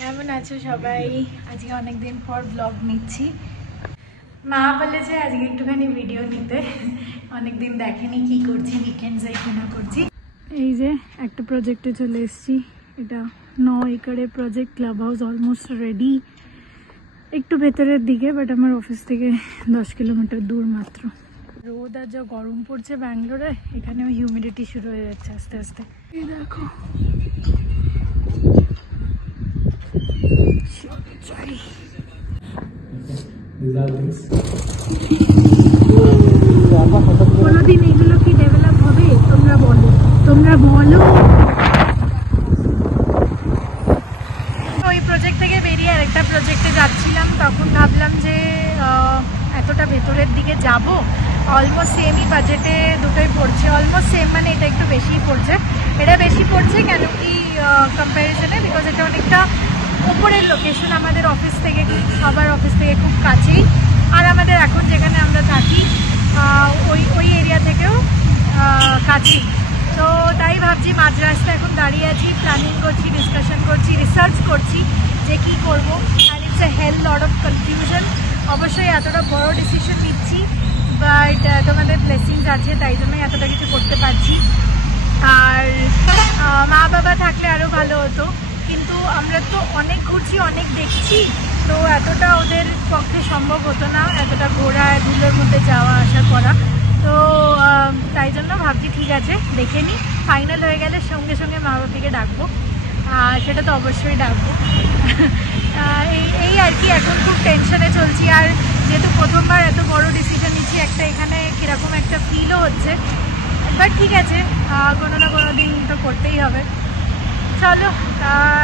কেমন আছো সবাই? আজকে অনেক দিন পর ব্লগ নিচ্ছি। মা বলেছে আজকে একটুখানি ভিডিও নিতে, অনেক দিন দেখেনি কি করছি, উইকেন্ডসে কি না করছি। এই যে একটা প্রজেক্টে চলে এসেছি। এটা 9 একরের project, club house almost ready. একটু ভেতরের দিকে, বাট আমার অফিস থেকে 10 কিলোমিটার দূর মাত্র। রোদ আর যা গরম পড়ছে ব্যাঙ্গালোরে, এখানেও হিউমিডিটি শুরু হয়ে যাচ্ছে আস্তে আস্তে। এই দেখো কোনোদিন এগুলো কি ডেভেলপ হবে? তোমরা বলো। ওই প্রজেক্ট থেকে বেরিয়ে আরেকটা প্রজেক্টে যাচ্ছিলাম, তখন ভাবলাম যে এতটা ভেতরের দিকে যাব, অলমোস্ট সেমই বাজেটে দুটোই পড়ছে। অলমোস্ট সেম মানে এটা একটু বেশিই পড়ছে। এটা বেশি পড়ছে কেন কি কম্প্যারিজনে, বিকজ এটা অনেকটা উপরের লোকেশন, আমাদের অফিস থেকে, সবার অফিস থেকে খুব কাছেই। আর আমাদের এখন যেখানে আমরা থাকি ওই এরিয়া থেকেও কাছেই। তো তাই ভাবছি, মাঝ রাস্তায় এখন দাঁড়িয়ে আছি, প্ল্যানিং করছি, ডিসকাশন করছি, রিসার্চ করছি যে কী করবো। আর it's a hell lot of confusion. অবশ্যই এতটা বড় ডিসিশন নিচ্ছি, বাট তোমাদের ব্লেসিংস আছে, তাই জন্যই এতটা কিছু করতে পারছি। আর মা বাবা থাকলে আরও ভালো হতো, কিন্তু আমরা তো অনেক ঘুরছি, অনেক দেখছি, তো এতটা ওদের পক্ষে সম্ভব হতো না, এতটা ঘোরা, ধুলোর মধ্যে যাওয়া আসা করা। তো তাই জন্য ভাবছি ঠিক আছে, দেখে নিই, ফাইনাল হয়ে গেলে সঙ্গে সঙ্গে মা বাবাকে ডাকবো, সেটা তো অবশ্যই ডাকবো। এই আর কি, এখন খুব টেনশনে চলছি। আর যেহেতু প্রথমবার এত বড় ডিসিশন নিচ্ছি, একটা এখানে কীরকম একটা ফিলও হচ্ছে, বাট ঠিক আছে, কোনো না কোনো দিন তো করতেই হবে। চলো,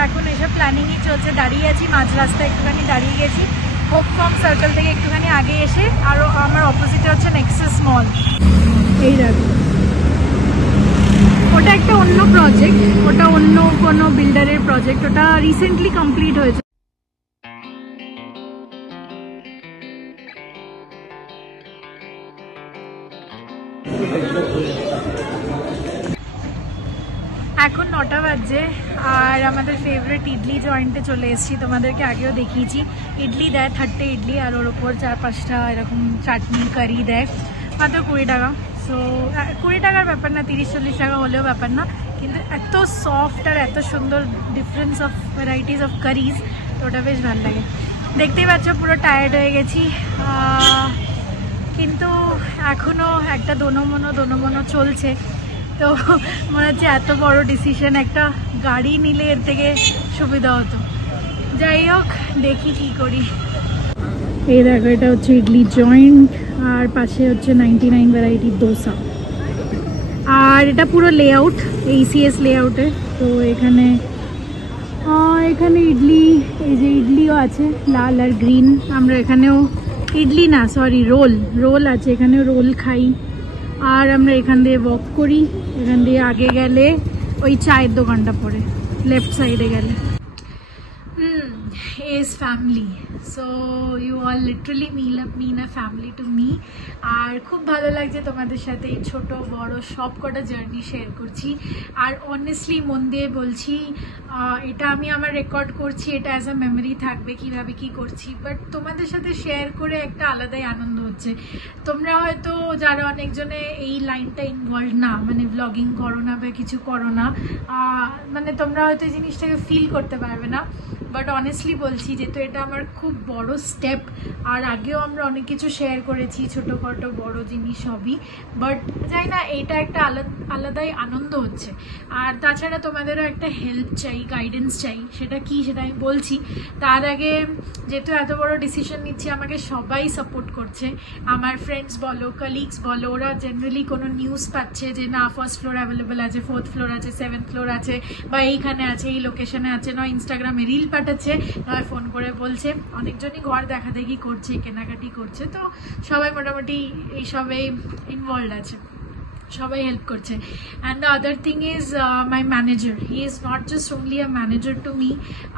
এখন এসব প্ল্যানিংই চলছে। দাঁড়িয়ে আছি মাঝ রাস্তায়, একটুখানি দাঁড়িয়ে গেছি হোপ ফার্ম সার্কেল থেকে একটুখানি আগে এসে, আরও আমার অপোজিটে হচ্ছে নেক্সাস মল। এই দেখো, ওটা একটা অন্য প্রজেক্ট, ওটা অন্য কোনো বিল্ডারের প্রজেক্ট, ওটা রিসেন্টলি কমপ্লিট হয়েছে। এখন 9টা বাজে, আর আমাদের ফেভারিট ইডলি জয়েন্টে চলে এসেছি। তোমাদেরকে আগেও দেখিয়েছি, ইডলি দেয় 30 ইডলি, আর ওর ওপর 4-5টা এরকম চাটনি কারি দেয়, মাত্র 20 টাকা। সো 20 টাকার ব্যাপার না, 30-40 টাকা হলেও ব্যাপার না, কিন্তু এত সফট আর এত সুন্দর difference of varieties of curries, তো ওটা বেশ ভালো লাগে। দেখতেই পাচ্ছ পুরো টায়ার্ড হয়ে গেছি, কিন্তু এখনও একটা দোনো চলছে। তো মনে হচ্ছে এত বড় ডিসিশন, একটা গাড়ি নিলে এর থেকে সুবিধা হতো। যাই হোক, দেখি কি করি। এই দেখো, এটা হচ্ছে ইডলি জয়েন্ট, আর পাশে হচ্ছে 99 ভ্যারাইটির দোসা। আর এটা পুরো লেআউট, ACS লেআউটে। তো এখানে ইডলি, এই যে ইডলিও আছে লাল আর গ্রিন। আমরা এখানেও ইডলি না, সরি, রোল আছে, এখানেও রোল খাই। আর আমরা এখান দিয়ে ওয়াক করি, এখান দিয়ে আগে গেলে ওই চায়ের দোকানটা পড়ে, লেফট সাইডে গেলে। is family, so you all literally mean a family to me. আর খুব ভালো লাগছে তোমাদের সাথে এই ছোট বড় সব কটা জার্নি শেয়ার করছি। আর অনেস্টলি মন দিয়ে বলছি, এটা আমি আমার রেকর্ড করছি, এটা অ্যাজ আ মেমোরি থাকবে কিভাবে কি করছি, বাট তোমাদের সাথে শেয়ার করে একটা আলাদাই আনন্দ হচ্ছে। তোমরা হয়তো যারা অনেকজনে এই লাইনটা ইনভলভ না, মানে ব্লগিং করো না বা কিছু করো না, মানে তোমরা হয়তো এই জিনিসটাকে ফিল করতে পারবে না, বাট অনেস্টলি বলছি, যেহেতু এটা আমার খুব বড় স্টেপ, আর আগেও আমরা অনেক কিছু শেয়ার করেছি, ছোটোখাটো বড় জিনিস সবই, বাট যাই না, এটা একটা আলাদাই আনন্দ হচ্ছে। আর তাছাড়া তোমাদেরও একটা হেল্প চাই, গাইডেন্স চাই, সেটা কি সেটা আমি বলছি। তার আগে, যেহেতু এত বড় ডিসিশন নিচ্ছি, আমাকে সবাই সাপোর্ট করছে, আমার ফ্রেন্ডস বলো, কলিগস বলো, ওরা জেনারেলি কোনো নিউজ পাচ্ছে যে না ফার্স্ট ফ্লোর অ্যাভেলেবেল আছে, 4th ফ্লোর আছে, 7th ফ্লোর আছে, বা এইখানে আছে, এই লোকেশনে আছে, নয় ইনস্টাগ্রামে রিল পাঠাচ্ছে, নয় ফোন করে বলছে। অনেকজনই ঘর দেখাদেখি করছে, কেনাকাটি করছে, তো সবাই মোটামুটি এইসবে ইনভলভ আছে, সবাই হেল্প করছে। And the other thing is my manager, he is not just only a manager to me.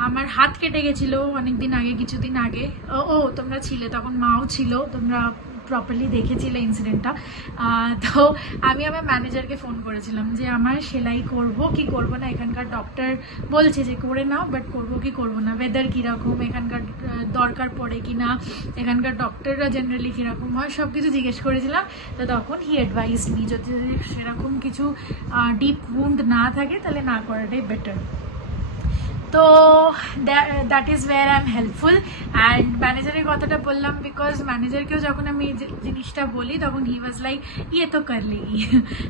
আমার হাত কেটে গেছিলো অনেকদিন আগে, কিছুদিন আগে, তোমরা ছিলে তখন, মাও ছিল, তোমরা প্রপারলি দেখেছিলে ইনসিডেন্টটা। তো আমি আমার ম্যানেজারকে ফোন করেছিলাম যে আমার সেলাই করব কি করব না, এখানকার ডক্টর বলছে যে করে নাও, বাট করবো কি করবো না, ওয়েদার কীরকম, এখানকার দরকার পড়ে কি না, এখানকার ডক্টররা জেনারেলি কীরকম হয়, সব কিছু জিজ্ঞেস করেছিলাম। তো তখন হি অ্যাডভাইস মি যদি সেরকম কিছু ডিপ উন্ড না থাকে তাহলে না করাটাই বেটার। তো that is wire I am helpful. And ম্যানেজারের কথাটা বললাম বিকজ ম্যানেজারকেও যখন আমি এই জিনিসটা বলি তখন হি ওয়াজ লাইক ইয়ে তো কর লেগি।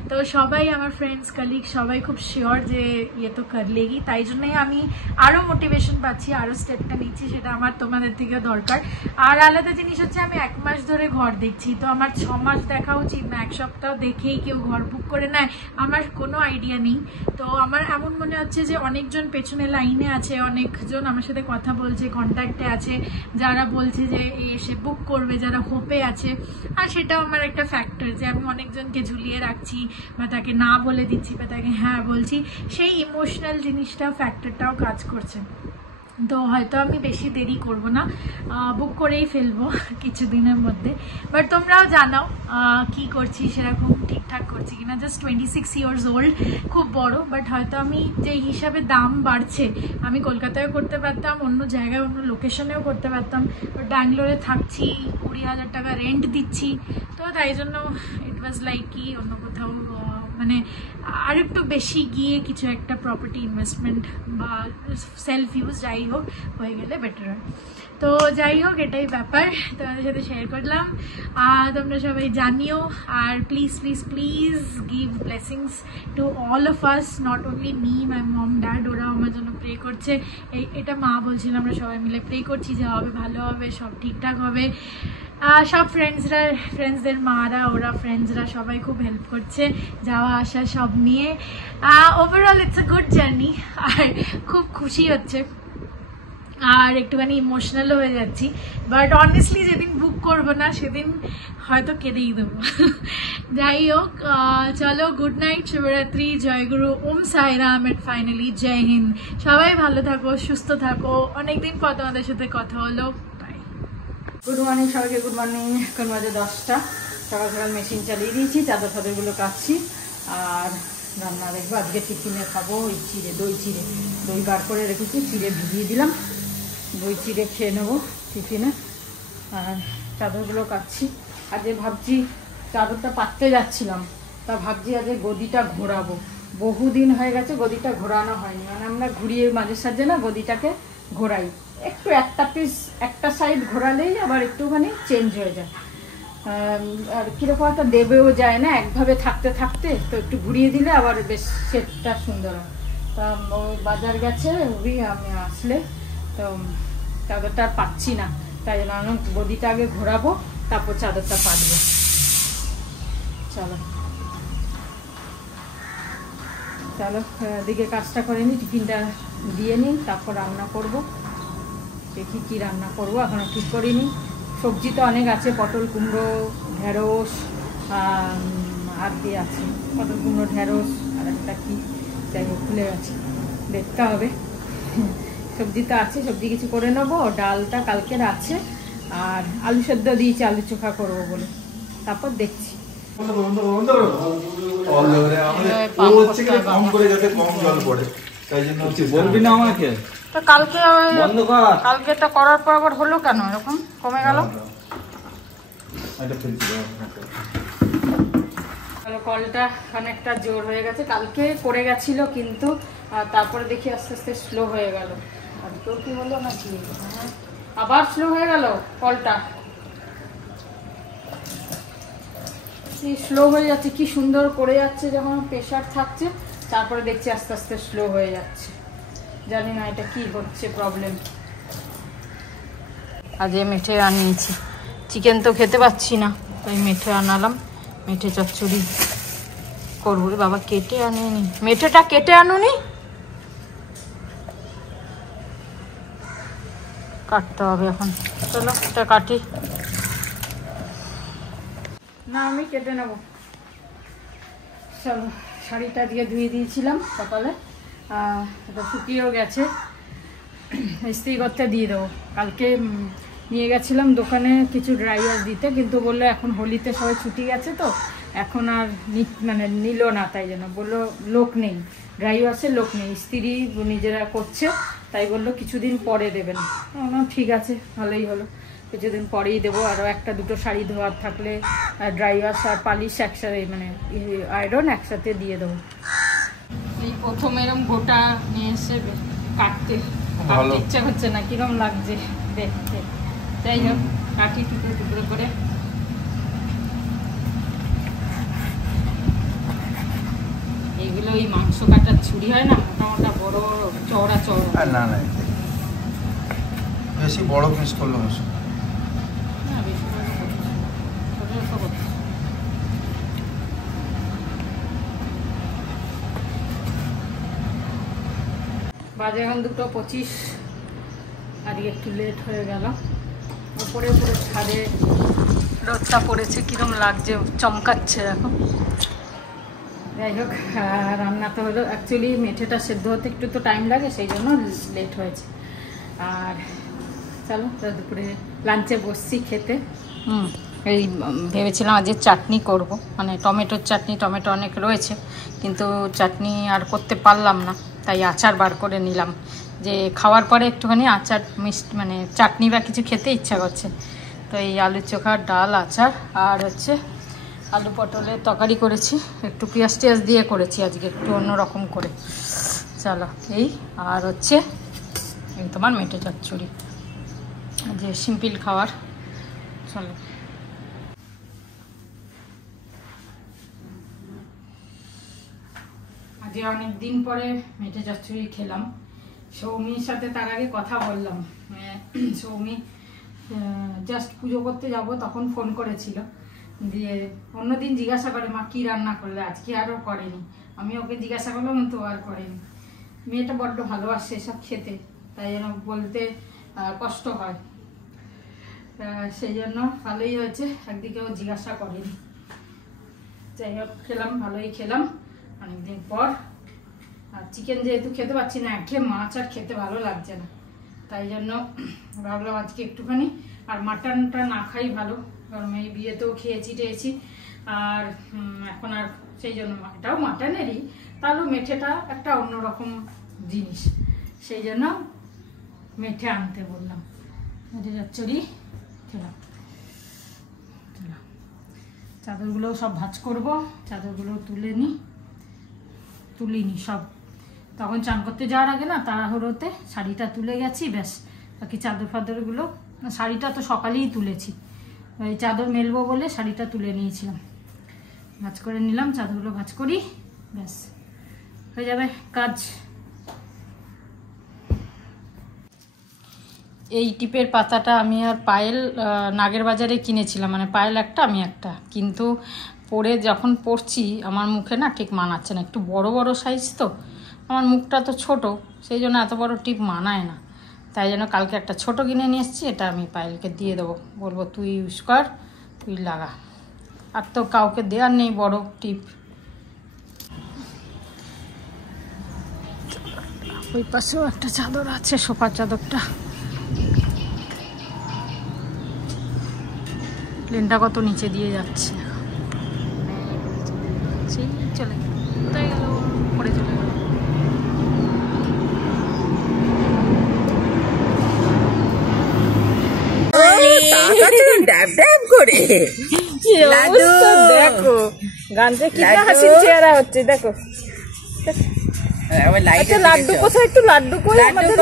তো সবাই আমার ফ্রেন্ডস কালিগ সবাই খুব শিওর যে ইয়ে তো কর লেগি, তাই জন্যই আমি আরও মোটিভেশন পাচ্ছি, আরও স্টেপটা নিচ্ছি, সেটা আমার তোমাদের থেকেও দরকার। আর আলাদা জিনিস হচ্ছে আমি 1 মাস ধরে ঘর দেখছি, তো আমার 6 মাস দেখা উচিত না, 1 সপ্তাহ দেখেই কেউ ঘর বুক করে নেয়, আমার কোনো আইডিয়া নেই। তো আমার এমন মনে হচ্ছে যে অনেকজন পেছনে লাইনে আছে, অনেকজন আমার সাথে কথা বলছে, কন্ট্যাক্টে আছে, যারা বলছে যে এসে বুক করবে, যারা হোপে আছে। আর সেটাও আমার একটা ফ্যাক্টর যে আমি অনেকজনকে ঝুলিয়ে রাখছি বা তাকে না বলে দিচ্ছি বা তাকে হ্যাঁ বলছি, সেই ইমোশনাল জিনিসটাও ফ্যাক্টরটাও কাজ করছে। তো হয়তো আমি বেশি দেরি করব না, বুক করেই ফেলবো কিছুদিনের মধ্যে। বাট তোমরাও জানাও কি করছি, সেরকম ঠিকঠাক করছি কিনা। জাস্ট 26 ইয়ার্স ওল্ড, খুব বড়, বাট হয়তো আমি যে হিসাবে দাম বাড়ছে, আমি কলকাতায়ও করতে পারতাম, অন্য জায়গায় অন্য লোকেশনেও করতে পারতাম, বাট ব্যাঙ্গালোরে থাকছি, 20,000 টাকা রেন্ট দিচ্ছি, তো তাই জন্য ইট ওয়াজ লাইক কি অন্য কোথাও মানে আর একটু বেশি গিয়ে কিছু একটা প্রপার্টি ইনভেস্টমেন্ট বা সেলফ ইউজ যাই হোক হয়ে গেলে বেটার হয়। তো যাই হোক, এটাই ব্যাপার, তোমাদের সাথে শেয়ার করলাম। তোমরা সবাই জানিও, আর please please please give blessings to all of us, not only me, my mom dad, ওরাও আমার জন্য প্রে করছে। এটা মা বলছিল, আমরা সবাই মিলে প্রে করছি যে হবে, ভালো হবে, সব ঠিকঠাক হবে। সব ফ্রেন্ডসদের মারা, ওরা ফ্রেন্ডসরা সবাই খুব হেল্প করছে যাওয়া আসা সব নিয়ে। Overall it's a good journey, আর খুব খুশি হচ্ছে, আর একটুখানি ইমোশনালও হয়ে যাচ্ছি। বাট অনেস্টলি যেদিন বুক করবো না সেদিন হয়তো কেঁদেই দেবো। যাই হোক, চলো, গুড নাইট, শুভরাত্রি, জয়গুরু, ওম সাইরাম, এন্ড ফাইনালি জয় হিন্দ। সবাই ভালো থাকো, সুস্থ থাকো, অনেকদিন পর তোমাদের সাথে কথা হলো। গুড মর্নিং সবাইকে, গুড মর্নিং। এখন বাজে 10টা, সকাল সকাল মেশিন চালিয়ে দিয়েছি, চাদর ফাদরগুলো কাটছি, আর রান্না দেখবো। আজকে টিফিনে খাবো ওই চিড়ে, দই বার করে রেখেছি, চিড়ে ভিজিয়ে দিলাম, দই চিড়ে খেয়ে নেবো টিফিনে। আর চাদরগুলো কাটছি। আজকে ভাবছি চাদরটা পাততে যাচ্ছিলাম, তা ভাবছি আজকে গদিটা ঘোরাবো, বহুদিন হয়ে গেছে গদিটা ঘোরানো হয়নি, মানে আমরা ঘুরিয়ে মাঝে সাঝে না গদিটাকে ঘোরাই, একটু একটা সাইড ঘোরালেই আবার একটুখানি চেঞ্জ হয়ে যায়, আর কীরকম একটা দেবেও যায় না একভাবে থাকতে থাকতে, তো একটু ঘুরিয়ে দিলে আবার বেশ সেটটা সুন্দর হয়। তা বাজার গেছে আমি আসলে, তো চাদরটা পাচ্ছি না, তাই জন্য আমি গদিটা আগে ঘোরাবো, তারপর চাদরটা পাতবো। চলো দিকে কাজটা করে নিই, টিফিনটা দিয়ে নিই, তারপর রান্না করবো। দেখি কি রান্না করবো, এখনো ঠিক করিনি। সবজি তো অনেক আছে, পটল কুমড়ো ঢেঁড়স, আর কি আছে, পটল কুমড়ো ঢেঁড়স, আর একটা কি যাই হোক ভুলে গেছি, দেখতে হবে। সবজি তো আছে, সবজি কিছু করে নেবো, ডালটা কালকের আছে, আর আলু সেদ্ধ দিয়েছি, আলু চোখা করবো বলে, তারপর দেখছি। বলবি না আমাকে, কালকেটা করার পর আবার হলো কেন এরকম কমে গেল? কলটা অনেকটা জোর হয়ে গেছে, কালকে করে গেছিল কিন্তু তারপরে দেখি আস্তে আস্তে স্লো হয়ে গেল। আজকেও কি হলো না কি, আবার স্লো হয়ে গেল কলটা, স্লো হয়ে যাচ্ছে। কি সুন্দর করে যাচ্ছে যখন প্রেশার থাকছে, তারপরে দেখছি আস্তে আস্তে স্লো হয়ে যাচ্ছে, জানি না এটা কি হচ্ছে প্রবলেম। আজকে মেঠে আনিয়েছি, চিকেন তো খেতে পাচ্ছি না, তাই মেঠে আনালাম, মেঠে চচ্চড়ি করবো। বাবা কেটে আনিনি, মেঠেটা কেটে আনুনি, কাটতে হবে এখন। চলো এটা কাটি, না আমি কেটে নেবো। চলো, শাড়িটা দিয়ে ধুয়ে দিয়েছিলাম সকালে, এটা শুকিয়েও গেছে, ইস্ত্রি করতে দিয়ে দেবো। কালকে নিয়ে গেছিলাম দোকানে কিছু ড্রাই ওয়াশ দিতে, কিন্তু বললো এখন হোলিতে সবাই ছুটি গেছে তো এখন আর মানে নিল না, তাই জন্য বললো লোক নেই, ড্রাই ওয়াশের লোক নেই, স্ত্রী নিজেরা করছে, তাই বললো কিছুদিন পরে দেবেন। ঠিক আছে, ভালোই হলো, কিছুদিন পরেই দেবো। আরও একটা দুটো শাড়ি ধোয়ার থাকলে ড্রাই ওয়াশ আর পালিশ একসাথে মানে আয়রন একসাথে দিয়ে দেবো। এই প্রথম এরকম গোটা নিয়ে এসে কাটতে ইচ্ছা হচ্ছে না, কিরম লাগছে দেখতে। যাই হোক কাটি টুকরো টুকরো করে। এইগুলো ওই মাংস কাটার ছুরি হয় না, মোটা মোটা বড় চওড়া চওড়া। না না বেশি বড় পিস করলে না, বেশি বড় ছোট ছোট। বাজে এখন 2:25, আজকে একটু লেট হয়ে গেল। উপরে উপরে ছাদে রোদটা পড়েছে, কিরম লাগছে, চমকাচ্ছে এখন। যাই হোক রান্না তো হলো, অ্যাকচুয়ালি মেঠেটা সেদ্ধ হতে একটু তো টাইম লাগে, সেই জন্য লেট হয়েছে। আর চলো দুপুরে লাঞ্চে বসছি খেতে। এই ভেবেছিলাম আজকে চাটনি করব, মানে টমেটোর চাটনি, টমেটো অনেক রয়েছে কিন্তু চাটনি আর করতে পারলাম না, তাই আচার বার করে নিলাম, যে খাওয়ার পরে একটুখানি আচার মিষ্টি মানে চাটনি বা কিছু খেতে ইচ্ছা করছে। তো এই আলু চোখা, ডাল, আচার আর হচ্ছে আলু পটলের তরকারি করেছি, একটু পেঁয়াজ টিয়াজ দিয়ে করেছি আজকে, একটু অন্যরকম করে। চলো এই আর হচ্ছে এই তোমার মেটে চচ্চড়ি, যে সিম্পল খাবার। চলো আজকে অনেক দিন পরে মেটে চচ্চড়ি খেলাম। সৌমির সাথে তার আগে কথা বললাম, সৌমি জাস্ট পুজো করতে যাব তখন ফোন করেছিল, দিয়ে অন্যদিন জিজ্ঞাসা করে মা কি রান্না করলে, আজকে আরও করেনি। আমি ওকে জিজ্ঞাসা করলাম কিন্তু আর করেনি। মেয়েটা বড্ড ভালোবাসে এসব খেতে, তাই জন্য বলতে কষ্ট হয়, সেই জন্য ভালোই হয়েছে একদিকে ও জিজ্ঞাসা করেনি। যাই হোক খেলাম, ভালোই খেলাম অনেকদিন পর। আর চিকেন যেহেতু খেতে পাচ্ছি না, একঘেয়ে মাছ আর খেতে ভালো লাগছে না, তাই জন্য ভাবলাম আজকে একটুখানি। আর মাটনটা না খাই ভালো, কারণ এই বিয়েতেও খেয়েছি টেয়েছি, আর এখন আর সেই জন্য এটাও মাটনেরই, তাহলেও মেঠেটা একটা অন্যরকম জিনিস, সেই জন্য মেঠে আনতে বললাম। মেঠে চচ্চড়ি খেলাম। চাদরগুলো সব ভাঁজ করবো, চাদরগুলো তুলিনি সব, তখন চান করতে যাওয়ার আগে না তাড়াহুড়োতে শাড়িটা তুলে গেছি, ব্যাস বাকি চাদর ফাদরগুলো, শাড়িটা তো সকালেই তুলেছি, এই চাদর মেলবো বলে শাড়িটা তুলে নিয়েছিলাম, ভাঁজ করে নিলাম, চাদরগুলো ভাঁজ করি, ব্যাস হয়ে যাবে কাজ। এই টিপের পাতাটা আমি আর পায়েল নাগের বাজারে কিনেছিলাম, মানে পায়েল একটা আমি একটা, কিন্তু পরে যখন পরছি আমার মুখে না ঠিক মানাচ্ছে না, একটু বড় বড় সাইজ তো, আমার মুখটা তো ছোট, সেই জন্য এত বড় টিপ মানায় না, তাই জন্য কালকে একটা ছোট কিনে নিয়ে এসেছি, এটা আমি পায়েলকে দিয়ে দেবো, বলবো তুই ইউজ কর, তুই লাগা, আর তো কাউকে দেওয়ার নেই বড় টিপ। ওই পাশেও একটা চাদর আছে, সোফার চাদরটা, প্লেনটা কত নিচে দিয়ে যাচ্ছে, চলে কোথায় গেল, পরে চলে গেল। দেখো গানটা কি হাসির চেহারা হচ্ছে, দেখো লাড্ডু কোথায়, একটু লাড্ডু কই, আমাদের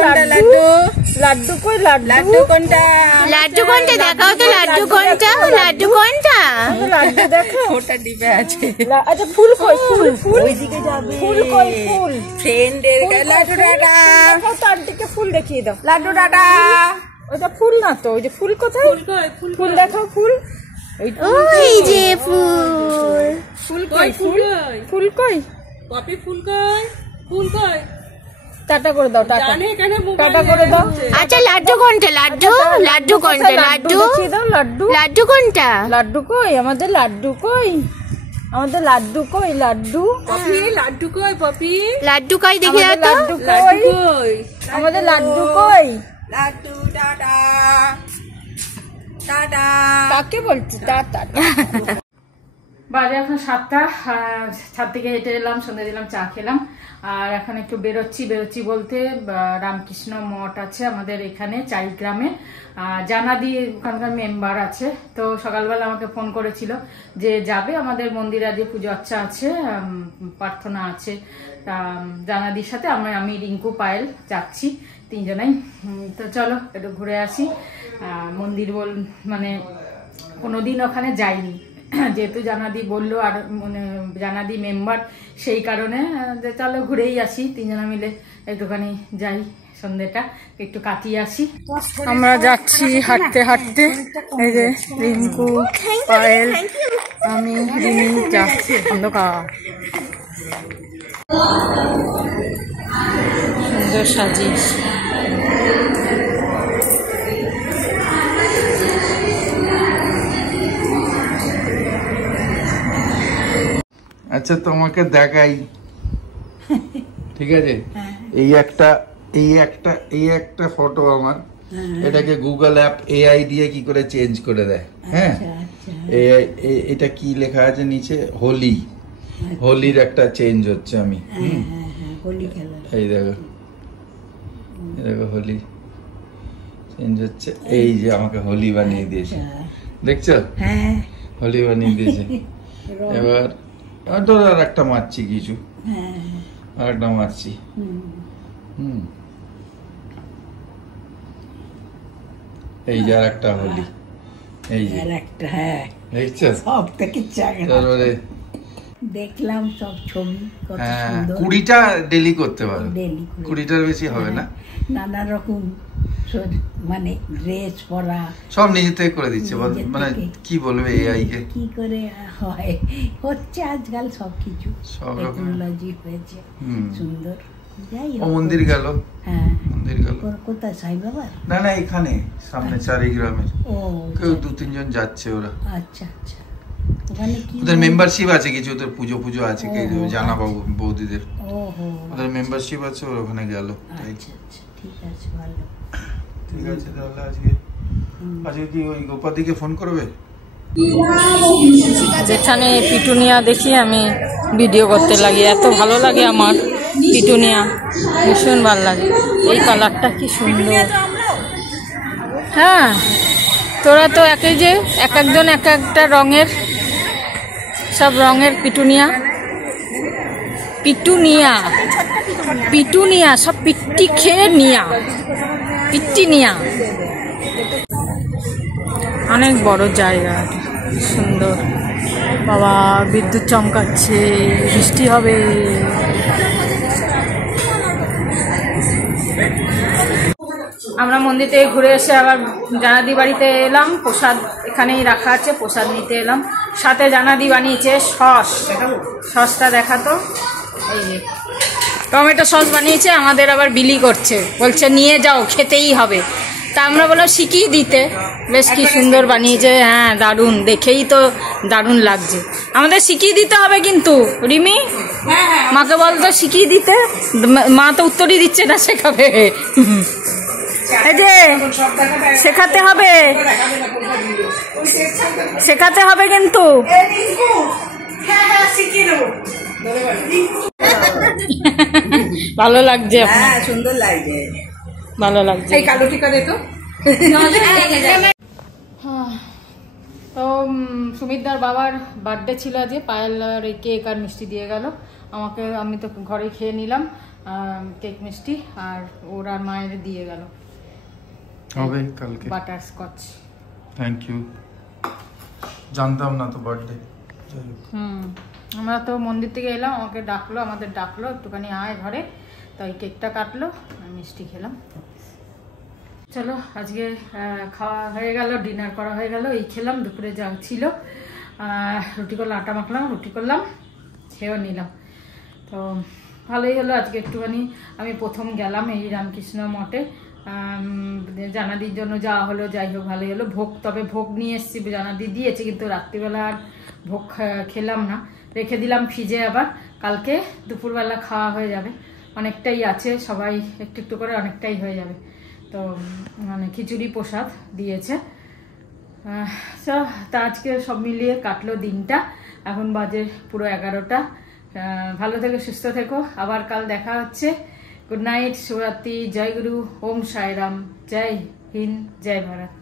লাড্ডু কই, লাড্ডু কোনটা, লাড্ডু কোনটা দেখাও তো, লাড্ডু কোনটা, লাড্ডু কোনটা, লাড্ডু দেখো, ওটা ডিবে আছে। আচ্ছা ফুল কই, ফুল ওইদিকে যাবে, ফুল কই, ফুল ফ্রেন্ডের লাড্ডু দাদা, তার দিকে ফুল দেখিয়ে দাও, লাড্ডু দাদা, ওটা ফুল না তো, ওই যে ফুল কোথায়, ফুল দেখাও, ফুল ওই যে ফুল, ফুল কই, ফুল কই, কপি ফুল কই, ফুল কই, টাটা করে দাও, টাটা করে দাও। আচ্ছা লাড্ডু কোনটা, লাড্ডু কোনটা, লাড্ডু দেখিয়ে দাও, লাড্ডু কোনটা, লাড্ডু কই, আমাদের লাড্ডু কই, আমাদের লাড্ডু কই, লাড্ডু পপি, লাড্ডু কই, পপি, লাড্ডু কই দেখি দাও তো, লাড্ডু কই, আমাদের লাড্ডু কই, লাড্ডু দাদা, টাটা। কাকে বলছি টাটা? বাজে এখন 7টা। ছাদ থেকে হেঁটে এলাম, সন্ধ্যে দিলাম, চা খেলাম, আর এখন একটু বেরোচ্ছি বলতে রামকৃষ্ণ মঠ আছে আমাদের এখানে চাইগ্রামে, জানাদি ওখানকার মেম্বার আছে। তো সকালবেলা আমাকে ফোন করেছিল যে যাবে, আমাদের মন্দিরে আজকে পুজো আচ্ছা আছে, প্রার্থনা আছে। জানাদির সাথে আমি রিঙ্কু পায়েল যাচ্ছি, তিনজনাই। তো চলো একটু ঘুরে আসি। মন্দির মানে কোনোদিন ওখানে যাইনি, যেহেতু জানাদি বললো আর মানে জানাদি মেম্বার, সেই কারণে চলো ঘুরেই আসি, তিনজনা মিলে একটুখানি যাই, সন্ধ্যেটা একটু কাটিয়ে আসি। আমরা যাচ্ছি হাঁটতে হাঁটতে, এই যে রিঙ্কু পায়েল আমি রিমি যাচ্ছি। অন্ধকার সুন্দর সাজিয়েছি। আচ্ছা তোমাকে দেখাই, ঠিক আছে? এই একটা ফটো আমার, এটাকে গুগল অ্যাপ এআই দিয়ে কি করে চেঞ্জ করে দেয়। হ্যাঁ, এটা কি লেখা আছে নিচে, হোলির একটা চেঞ্জ হচ্ছে। আমি এই দেখো হোলি চেঞ্জ হচ্ছে, এই যে আমাকে হোলি বানিয়ে দিয়েছে, দেখছো? হোলি বানিয়ে দিয়েছে। এবার আর একটা মারছি, কিছু আর একটা মারছি। এই যে আর একটা হোলি, এই যে দেখছো? তারপরে দেখলাম সব ছবি, 20টা ডেলি করতে পারো, 20টার বেশি হবে না। নানা রকম মানে ড্রেস পরা সব নিজে থেকে করে দিচ্ছে। মানে কি বলবে এআই কে, কি করে হয়, হচ্ছে আজকাল সবকিছু টেকনোলজি হয়েছে, সুন্দর। যাই হোক, মন্দির গেল। হ্যাঁ, মন্দির গেল। কোথায় সাই বাবা? না এখানে সামনে চারিগ্রামের। ও, কেউ 2-3 জন যাচ্ছে ওরা। আচ্ছা আচ্ছা। ওখানে কি ওদের মেম্বারশিপ আছে কিছু, ওদের পুজো আছে, জানা বৌদিদের ওদের মেম্বারশিপ আছে, ওর ওখানে গেল। আচ্ছা আচ্ছা, ঠিক আছে, ভালো। ঠিক আছে, তাহলে আজকে কি ওই গোপাদিকে ফোন করবে? যেখানে পিটুনিয়া দেখি আমি ভিডিও করতে লাগি, এত ভালো লাগে আমার পিটুনিয়া, ভীষণ ভালো লাগে। এই কালারটা কি সুন্দর। হ্যাঁ, তোরা তো একজন এক একটা রঙের, সব রঙের পিটুনিয়া সব পিট্টি খেয়ে পিট্টি নিয়া। অনেক বড় জায়গা, সুন্দর। বাবা, বিদ্যুৎ চমকাচ্ছে, বৃষ্টি হবে। আমরা মন্দির থেকে ঘুরে এসে আবার জানাদি বাড়িতে এলাম। প্রসাদ এখানেই রাখা আছে, প্রসাদ নিতে এলাম। সাথে জানাদি বানিয়েছে সসটা দেখাতো, এই যে টমেটো সস বানিয়েছে। আমাদের আবার বিলি করছে, বলছে নিয়ে যাও, খেতেই হবে। তা আমরা বললাম শিখিয়ে দিতে। বেশ কি সুন্দর বানিয়েছে। হ্যাঁ, দারুণ, দেখেই তো দারুণ লাগছে। আমাদের শিখিয়ে দিতে হবে কিন্তু, রিমি মাকে বলতো শিখিয়ে দিতে। মা তো উত্তরই দিচ্ছে না, শেখাবে। এই যে শেখাতে হবে কিন্তু। ভালো লাগছে, সুন্দর লাগছে, ভালো লাগছে। এই কালো টিকা দে তো। তো সুমিতদার বাবার বার্থডে ছিল আজকে, পায়েল আর কেক আর মিষ্টি দিয়ে গেল আমাকে। আমি তো ঘরে খেয়ে নিলাম কেক মিষ্টি, আর ওর আর মায়ের দিয়ে গেল হবে কালকে বাটার স্কচ। থ্যাংক ইউ, জানতাম না তো বার্থডে। আমরা তো মন্দির থেকে এলাম, আমাদের ডাকলো একটুখানি আয় ঘরে, তাই কেকটা কাটলো আর মিষ্টি খেলাম। চলো, আজকে খাওয়া হয়ে গেল, ডিনার করা হয়ে গেল। এই খেলাম, দুপুরে যা ছিল রুটি করলাম, আটা মাখলাম, রুটি করলাম, খেয়েও নিলাম। তো ভালোই হলো আজকে একটুখানি। আমি প্রথম গেলাম এই রামকৃষ্ণ মঠে, জানাদির জন্য যাওয়া হলো। যাই হোক, ভালোই হলো। তবে ভোগ নিয়ে এসেছি, জানাদি দিয়েছে, কিন্তু রাত্রিবেলা আর ভোগ খেলাম না, রেখে দিলাম ফ্রিজে। আবার কালকে দুপুরবেলা খাওয়া হয়ে যাবে, অনেকটাই আছে, সবাই একটু একটু করে অনেকটাই হয়ে যাবে। তো মানে খিচুড়ি প্রসাদ দিয়েছে, তা আজকে সব মিলিয়ে কাটলো দিনটা। এখন বাজে পুরো 11টা। ভালো থেকো, সুস্থ থেকো, আবার কাল দেখা হচ্ছে। গুড নাইট, শুভরাত্রি, জয় গুরু, ওম সাইরাম, জয় হিন্দ, জয় ভারত।